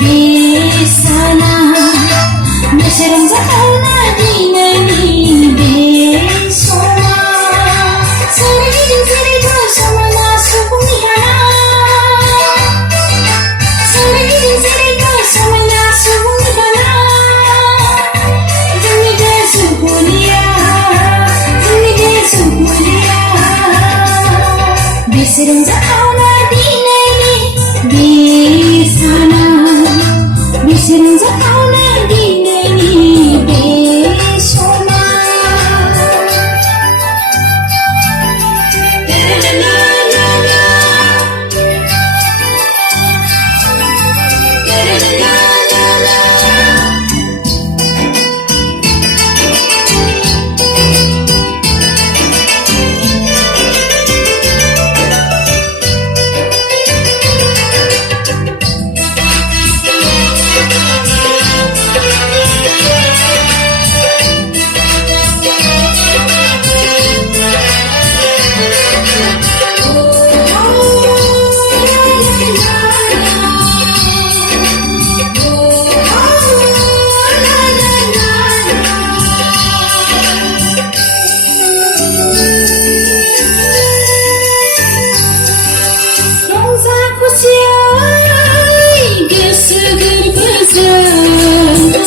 di sana Mesrem zakana dinani besona Sarigin sirigo samana subunihana Sarigin sirigo samana subunihana Zunige subunia Zunige subunia Mesrem zakana dinani besana Mesrem zakana dinani besona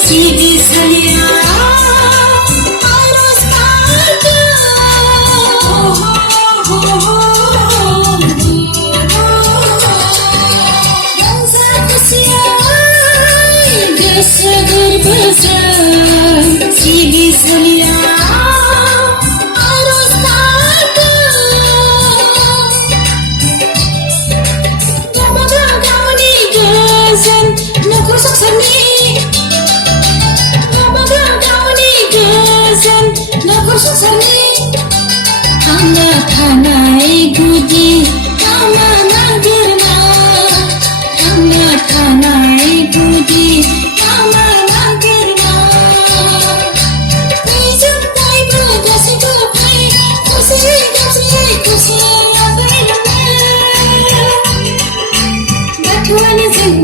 Sidi salia harus ada bangsa kesiai geseger besar Sidi salia harus ada nama gagal di gezen nak rusak seni Tanai budi kama nagirna Tanai budi kama nagirna Pijuntai berdasi tukai Kusi abeilna Dakwani zing